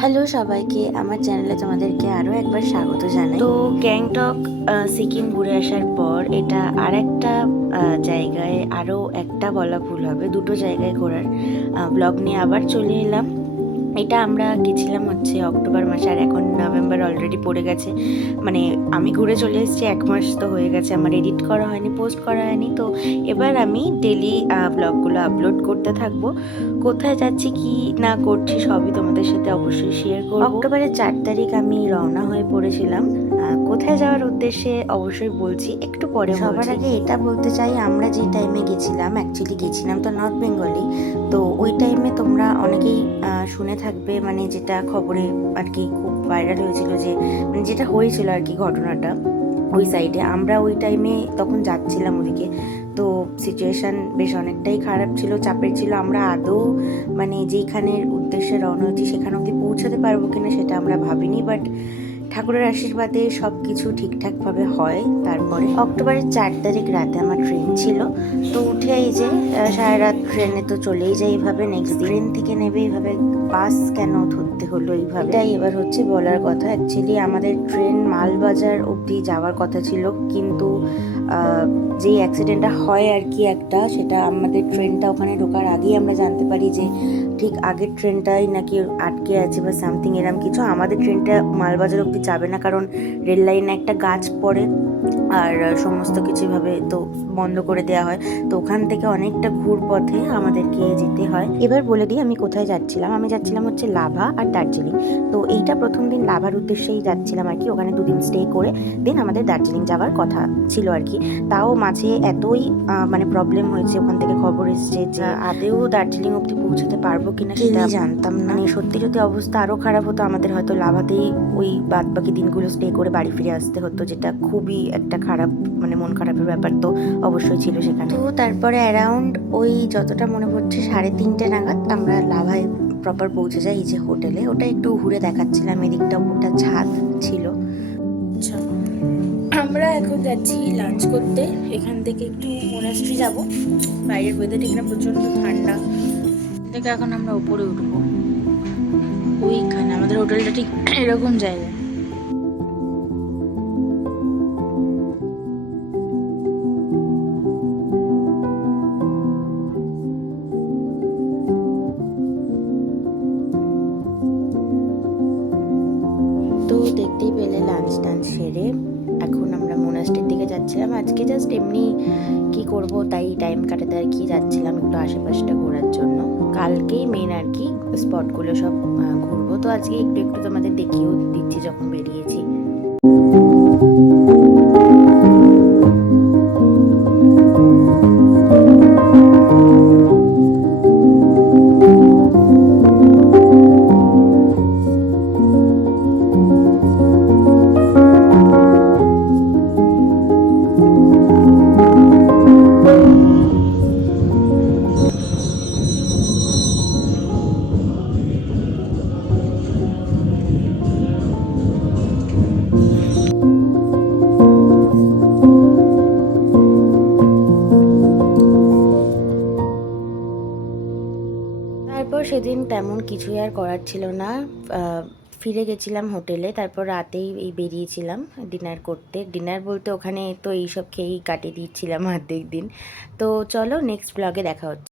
Hello সবাইকে, আমার চ্যানেলে তোমাদেরকে আরও একবার স্বাগত জানাই। তো গ্যাংটক সিকিম ঘুরে আসার পর এটা আরেকটা জায়গায়, আরও একটা বলা ভুল হবে, দুটো জায়গায় ঘোরার ব্লগ নিয়ে আবার চলে এলাম। এটা আমরা গেছিলাম হচ্ছে অক্টোবর মাসে, আর এখন নভেম্বর অলরেডি পড়ে গেছে। মানে আমি ঘুরে চলে এসেছি, 1 মাস তো হয়ে গেছে, আমার এডিট করা হয়নি, পোস্ট করা হয়নি। তো এবার আমি ডেলি ব্লগগুলো আপলোড করতে থাকবো। কোথায় যাচ্ছি কি না করছি সবই তোমাদের সাথে অবশ্যই শেয়ার করব। অক্টোবরের 4 তারিখ আমি রওনা হয়ে পড়েছিলাম। কোথায় যাওয়ার উদ্দেশ্যে অবশ্যই বলছি একটু পরে। সবার আগে এটা বলতে চাই, আমরা যে টাইমে গেছিলাম, অ্যাকচুয়ালি গেছিলাম তো নর্থ বেঙ্গলি। তো ওই টাইমে তোমরা অনেকেই শুনে থাকবে, মানে যেটা খবরে আর কি খুব ভাইরাল হয়েছিল, যে মানে যেটা হয়েছিল আর কি ঘটনাটা ওই সাইডে। আমরা ওই টাইমে তখন যাচ্ছিলাম ওদিকে, তো সিচুয়েশান বেশ অনেকটাই খারাপ ছিল, চাপের ছিল। আমরা আদৌ মানে যেইখানের উদ্দেশ্যে রওনা হচ্ছি সেখানে অবধি পৌঁছাতে পারবো কিনা সেটা আমরা ভাবিনি, বাট ঠাকুরের আশীর্বাদে সব কিছু ঠিকঠাকভাবে হয়। তারপরে অক্টোবরের 4 তারিখ রাতে আমার ট্রেন ছিল, তো উঠে এই যে সারা রাত ট্রেনে তো চলেই যায়। এইভাবে নেক্সট ট্রেন থেকে নেবে, এইভাবে বাস কেন ধরতে হলো এইভাবে, এটাই এবার হচ্ছে বলার কথা। অ্যাকচুয়ালি আমাদের ট্রেন মালবাজার অবধি যাওয়ার কথা ছিল, কিন্তু যেই অ্যাক্সিডেন্টটা হয় আর কি একটা, সেটা আমাদের ট্রেনটা ওখানে ঢোকার আগেই আমরা জানতে পারি যে ঠিক আগের ট্রেনটাই নাকি আটকে আছে বা সামথিং এরম কিছু। আমাদের ট্রেনটা মালবাজার অবধি যাবে না, কারণ রেল লাইনে একটা গাছ পড়ে আর সমস্ত কিছুভাবে তো বন্ধ করে দেওয়া হয়। তো ওখান থেকে অনেকটা ঘুর পথে আমাদেরকে যেতে হয়। এবার বলে দিই আমি কোথায় যাচ্ছিলাম। আমি যাচ্ছিলাম হচ্ছে লাভা আর দার্জিলিং। তো এইটা প্রথম দিন লাভার উদ্দেশ্যেই যাচ্ছিলাম আর কি, ওখানে 2 দিন স্টে করে দেন আমাদের দার্জিলিং যাওয়ার কথা ছিল আর কি। তাও মাঝে এতই মানে প্রবলেম হয়েছে, ওখান থেকে খবর এসছে যে আদেও দার্জিলিং অবধি পৌঁছাতে পারবো কিনা সেটা জানতাম না। মানে সত্যি যদি অবস্থা আরও খারাপ হতো, আমাদের হয়তো লাভাতেই ওই বাদ বাকি দিনগুলো স্টে করে বাড়ি ফিরে আসতে হতো, যেটা খুবই একটা খারাপ, মানে মন খারাপের ব্যাপার তো অবশ্যই ছিল সেখানে। তো তারপরে অ্যারাউন্ড ওই যতটা মনে পড়ছে 3:30 নাগাদ আমরা লাভায় প্রপার পৌঁছে যাই। এই যে হোটেলে, ওটা একটু ঘুরে দেখাচ্ছিলাম, এদিকটা ওটা ছাদ ছিল। আচ্ছা, আমরা এখন যাচ্ছি লাঞ্চ করতে। এখান থেকে একটু মোনাস্ট্রি যাব। বাইরের ওয়েদার এখানে প্রচণ্ড ঠান্ডা, থেকে এখন আমরা উপরে উঠবো। ওইখানে আমাদের হোটেলটা ঠিক এরকম জায়গায়। তো দেখতেই পেলে লাঞ্চ টাঞ্চ সেরে এখন আমরা মোনাস্ট্রির দিকে যাচ্ছিলাম। আজকে জাস্ট এমনি কি করব তাই টাইম কাটাতে আর কি যাচ্ছিলাম একটু আশেপাশটা ঘোরার জন্য। কালকেই মেন আর কি স্পটগুলো সব ঘুরবো, তো আজকে একটু একটু তোমাদের দেখিয়েও দিচ্ছি যখন বেরিয়েছি। তারপর সেদিন তেমন কিছুই আর করার ছিল না, ফিরে গেছিলাম হোটেলে। তারপর রাতেই এই বেরিয়েছিলাম ডিনার করতে। ডিনার বলতে ওখানে তো এইসব খেয়েই কাটিয়ে দিচ্ছিলাম অর্ধেক দিন। তো চলো নেক্সট ব্লগে দেখা হচ্ছে।